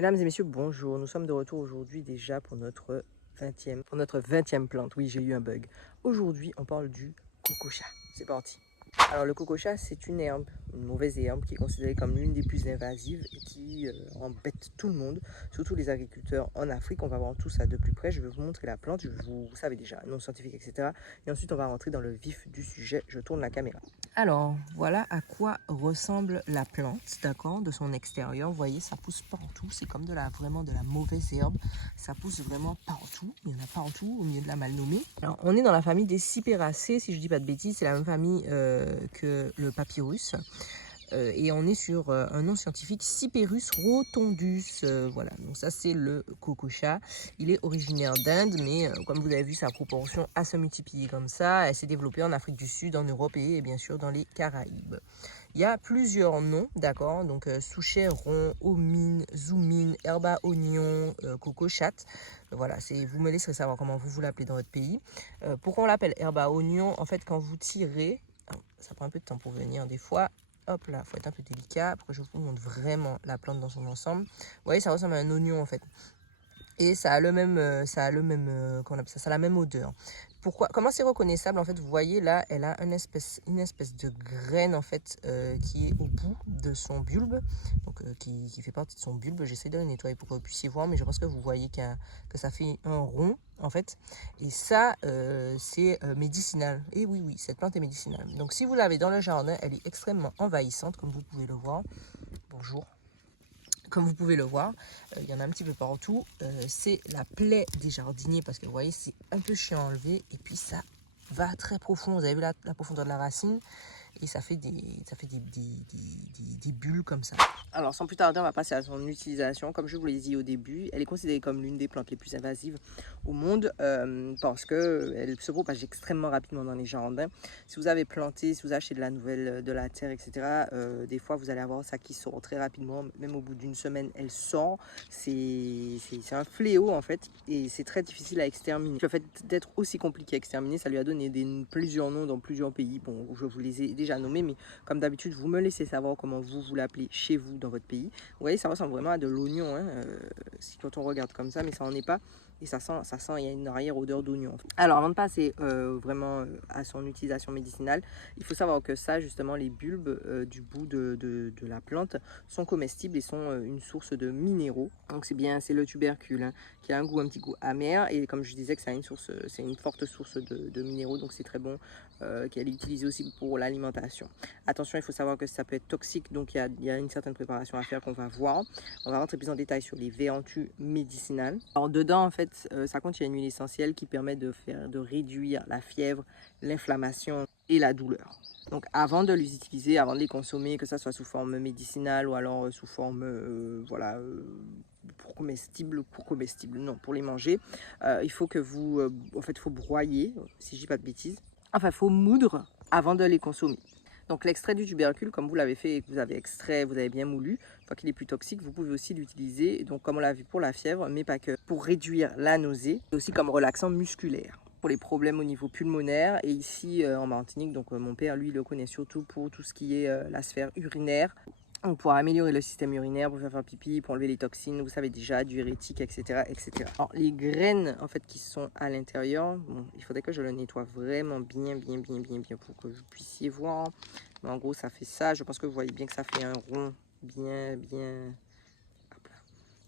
Mesdames et messieurs, bonjour. Nous sommes de retour aujourd'hui déjà pour notre 20e plante. Oui, j'ai eu un bug. Aujourd'hui, on parle du cococha. C'est parti. Alors, le cococha, c'est une herbe, une mauvaise herbe qui est considérée comme l'une des plus invasives et qui embête tout le monde, surtout les agriculteurs en Afrique. On va voir tout ça de plus près. Je vais vous montrer la plante. Vous savez déjà, nom scientifique, etc. Et ensuite, on va rentrer dans le vif du sujet. Je tourne la caméra. Alors, voilà à quoi ressemble la plante, d'accord, de son extérieur. Vous voyez, ça pousse partout. C'est comme vraiment de la mauvaise herbe. Ça pousse vraiment partout. Il y en a partout au milieu de la mal nommée. Alors, on est dans la famille des Cyperacées, si je dis pas de bêtises. C'est la même famille que le papyrus. Et on est sur un nom scientifique, Cyperus rotundus. Voilà, donc ça c'est le cococha. Il est originaire d'Inde, mais comme vous avez vu, sa proportion a se multiplier comme ça. Elle s'est développée en Afrique du Sud, en Europe et bien sûr dans les Caraïbes. Il y a plusieurs noms, d'accord, donc souchet, rond, homine, zoumine, herba, oignon, cocochat. Voilà, vous me laisserez savoir comment vous l'appelez dans votre pays. Pourquoi on l'appelle herba, oignon? En fait, quand vous tirez, ça prend un peu de temps pour venir des fois. Hop là, il faut être un peu délicat pour que je vous montre vraiment la plante dans son ensemble. Vous voyez, ça ressemble à un oignon en fait. Et ça a comment on appelle ça, ça a la même odeur. Pourquoi? Comment c'est reconnaissable? En fait, vous voyez là, elle a une espèce de graine en fait qui est au bout de son bulbe, donc qui fait partie de son bulbe. J'essaie de le nettoyer pour que vous puissiez voir, mais je pense que vous voyez que ça fait un rond en fait. Et ça, c'est médicinal. Et oui, oui, cette plante est médicinale. Donc si vous l'avez dans le jardin, elle est extrêmement envahissante, comme vous pouvez le voir. Bonjour. Comme vous pouvez le voir, il y en a un petit peu partout. C'est la plaie des jardiniers parce que vous voyez, c'est un peu chiant à enlever. Et puis ça va très profond. Vous avez vu la profondeur de la racine et ça fait des bulles comme ça. Alors sans plus tarder, on va passer à son utilisation. Comme je vous l'ai dit au début, elle est considérée comme l'une des plantes les plus invasives au monde parce qu'elle se propage extrêmement rapidement dans les jardins. Si vous avez planté, si vous achetez de la nouvelle, de la terre, etc., des fois vous allez avoir ça qui sort très rapidement. Même au bout d'une semaine, elle sort. C'est un fléau en fait et c'est très difficile à exterminer. Le fait d'être aussi compliqué à exterminer, ça lui a donné plusieurs noms dans plusieurs pays. Bon, je vous les ai déjà nommés, mais comme d'habitude, vous me laissez savoir comment vous l'appelez chez vous dans votre pays. Vous voyez, ça ressemble vraiment à de l'oignon, hein, quand on regarde comme ça, mais ça n'en est pas. Et ça sent, il y a une arrière-odeur d'oignon. Alors, avant de passer vraiment à son utilisation médicinale, il faut savoir que ça, justement, les bulbes du bout de la plante sont comestibles et sont une source de minéraux. Donc, c'est le tubercule hein, qui a un petit goût amer. Et comme je disais que c'est une forte source de minéraux, donc c'est très bon qu'elle est utilisée aussi pour l'alimentation. Attention, il faut savoir que ça peut être toxique, donc il y a une certaine préparation à faire qu'on va voir. On va rentrer plus en détail sur les vertus médicinales. Alors dedans, en fait, ça contient une huile essentielle qui permet de réduire la fièvre, l'inflammation et la douleur. Donc avant de les utiliser, avant de les consommer, que ça soit sous forme médicinale ou alors sous forme pour comestible, non, pour les manger, il faut que en fait, il faut broyer, si je dis pas de bêtises. Enfin, il faut moudre avant de les consommer. Donc l'extrait du tubercule, comme vous l'avez fait et que vous avez extrait, vous avez bien moulu, une fois qu'il est plus toxique, vous pouvez aussi l'utiliser, donc comme on l'a vu pour la fièvre, mais pas que, pour réduire la nausée, et aussi comme relaxant musculaire, pour les problèmes au niveau pulmonaire. Et ici en Martinique, donc mon père, lui, le connaît surtout pour tout ce qui est la sphère urinaire. Donc pour améliorer le système urinaire, pour faire pipi, pour enlever les toxines, vous savez déjà, diurétique, etc., etc. Alors les graines en fait qui sont à l'intérieur, bon, il faudrait que je le nettoie vraiment bien pour que vous puissiez voir. Mais en gros ça fait ça, je pense que vous voyez bien que ça fait un rond bien. Hop là.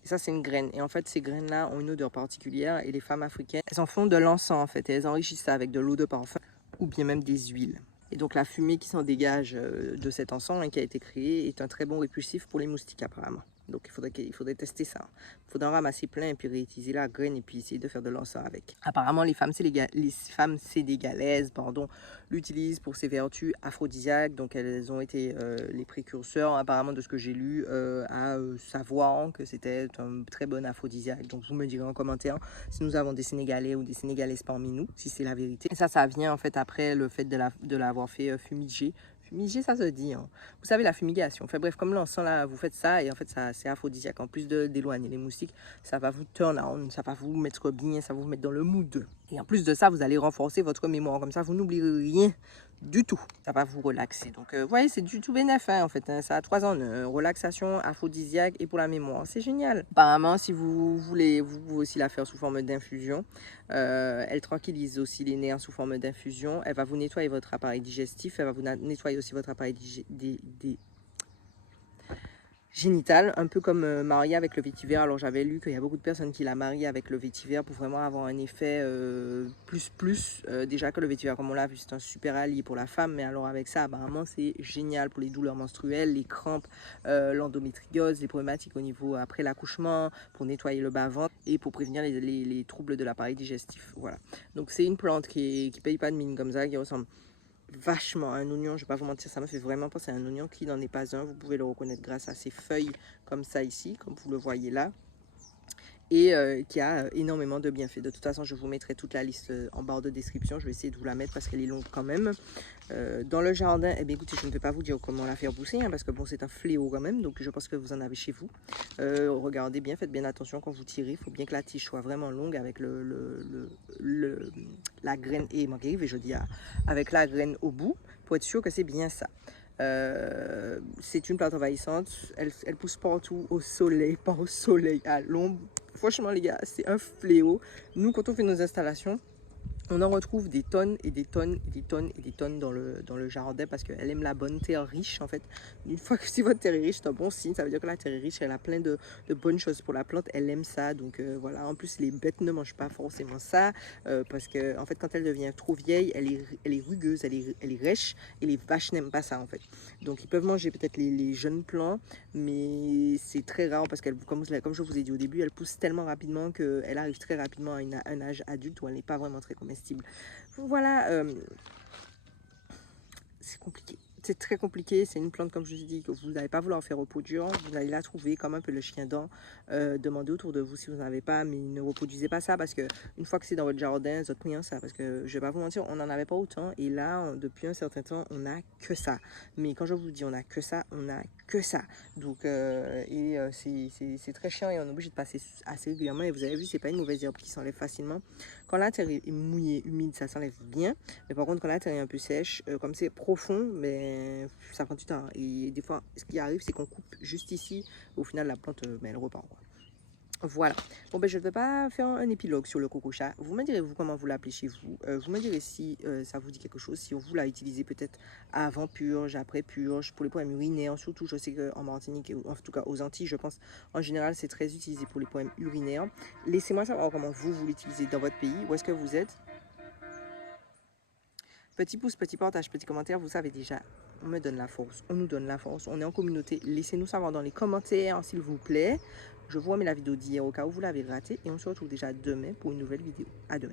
Et ça c'est une graine. Et en fait ces graines là ont une odeur particulière et les femmes africaines, elles en font de l'encens en fait. Et elles enrichissent ça avec de l'eau de parfum ou bien même des huiles. Et donc la fumée qui s'en dégage de cet encens qui a été créé est un très bon répulsif pour les moustiques apparemment. Donc il faudrait tester ça. Il faudrait en ramasser plein et puis réutiliser la graine et puis essayer de faire de l'encens avec. Apparemment les femmes sénégalaises l'utilisent pour ses vertus aphrodisiaques. Donc elles ont été les précurseurs apparemment de ce que j'ai lu à savoir que c'était un très bon aphrodisiaque. Donc vous me direz en commentaire si nous avons des Sénégalais ou des Sénégalaises parmi nous, si c'est la vérité. Et ça vient en fait après le fait de l'avoir fait fumiger. Fumiger, ça se dit. Hein. Vous savez, la fumigation. Enfin bref, comme l'encens là, vous faites ça et en fait, ça c'est aphrodisiaque. En plus d'éloigner les moustiques, ça va vous turn on, ça va vous mettre bien, ça va vous mettre dans le mood. Et en plus de ça, vous allez renforcer votre mémoire. Comme ça, vous n'oublierez rien du tout. Ça va vous relaxer. Donc, vous voyez, c'est du tout bénéf, hein, en fait. Hein. Ça a 3 ans. Relaxation, aphrodisiaque et pour la mémoire. C'est génial. Apparemment, si vous voulez, vous pouvez aussi la faire sous forme d'infusion. Elle tranquillise aussi les nerfs sous forme d'infusion. Elle va vous nettoyer votre appareil digestif. Elle va vous nettoyer aussi votre appareil génitale, un peu comme mariée avec le vétiver. Alors j'avais lu qu'il y a beaucoup de personnes qui la marient avec le vétiver pour vraiment avoir un effet plus. Déjà que le vétiver, comme on l'a vu, c'est un super allié pour la femme, mais alors avec ça, apparemment, c'est génial pour les douleurs menstruelles, les crampes, l'endométriose, les problématiques au niveau après l'accouchement, pour nettoyer le bas-ventre et pour prévenir les troubles de l'appareil digestif. Voilà. Donc c'est une plante qui paye pas de mine comme ça, qui ressemble vachement un oignon, je vais pas vous mentir, ça me fait vraiment penser à un oignon qui n'en est pas un. Vous pouvez le reconnaître grâce à ses feuilles comme ça ici, comme vous le voyez là, et qui a énormément de bienfaits. De toute façon, je vous mettrai toute la liste en barre de description. Je vais essayer de vous la mettre parce qu'elle est longue quand même. Dans le jardin, eh bien, écoutez, je ne peux pas vous dire comment la faire pousser, hein, parce que bon, c'est un fléau quand même, donc je pense que vous en avez chez vous. Regardez bien, faites bien attention quand vous tirez. Il faut bien que la tige soit vraiment longue avec la graine, et je dis avec la graine au bout, pour être sûr que c'est bien ça. C'est une plante envahissante, elle pousse partout, au soleil, pas au soleil, à l'ombre. Franchement les gars, c'est un fléau. Nous, quand on fait nos installations, on en retrouve des tonnes et des tonnes et des tonnes et des tonnes dans le jardin parce qu'elle aime la bonne terre riche en fait. Une fois que si votre terre est riche, c'est un bon signe, ça veut dire que la terre est riche, elle a plein de bonnes choses pour la plante, elle aime ça. Donc voilà, en plus les bêtes ne mangent pas forcément ça parce que en fait quand elle devient trop vieille, elle est rugueuse, elle est rêche et les vaches n'aiment pas ça en fait. Donc ils peuvent manger peut-être les jeunes plants, mais c'est très rare parce qu'elle, comme je vous ai dit au début, elle pousse tellement rapidement qu'elle arrive très rapidement à un âge adulte où elle n'est pas vraiment très comestible. Voilà, c'est compliqué. C'est très compliqué. C'est une plante, comme je vous ai dit, que vous n'allez pas vouloir faire reproduire. Vous allez la trouver comme un peu le chien dent. Demandez autour de vous si vous n'en avez pas, mais ne reproduisez pas ça parce que une fois que c'est dans votre jardin, vous êtes pris ça. Parce que je vais pas vous mentir, on n'en avait pas autant. Et là, depuis un certain temps, on n'a que ça. Mais quand je vous dis on n'a que ça, on n'a que ça. Donc, c'est très chiant et on est obligé de passer assez régulièrement. Et vous avez vu, c'est pas une mauvaise herbe qui s'enlève facilement. Quand la terre est mouillée, humide, ça s'enlève bien. Mais par contre, quand la terre est un peu sèche, comme c'est profond, mais ça prend du temps. Et des fois, ce qui arrive, c'est qu'on coupe juste ici. Au final, la plante, elle repart, quoi. Voilà. Bon, ben, je ne vais pas faire un épilogue sur le coco-chat. Vous me direz, vous, comment vous l'appelez chez vous. Vous me direz si ça vous dit quelque chose. Si vous la utilisez peut-être avant purge, après purge, pour les problèmes urinaires. Surtout, je sais qu'en Martinique, et en tout cas aux Antilles, je pense, en général, c'est très utilisé pour les problèmes urinaires. Laissez-moi savoir comment vous l'utilisez dans votre pays. Où est-ce que vous êtes? Petit pouce, petit partage, petit commentaire, vous savez déjà, on me donne la force, on nous donne la force, on est en communauté. Laissez-nous savoir dans les commentaires, s'il vous plaît. Je vous remets la vidéo d'hier au cas où vous l'avez raté et on se retrouve déjà demain pour une nouvelle vidéo. À demain.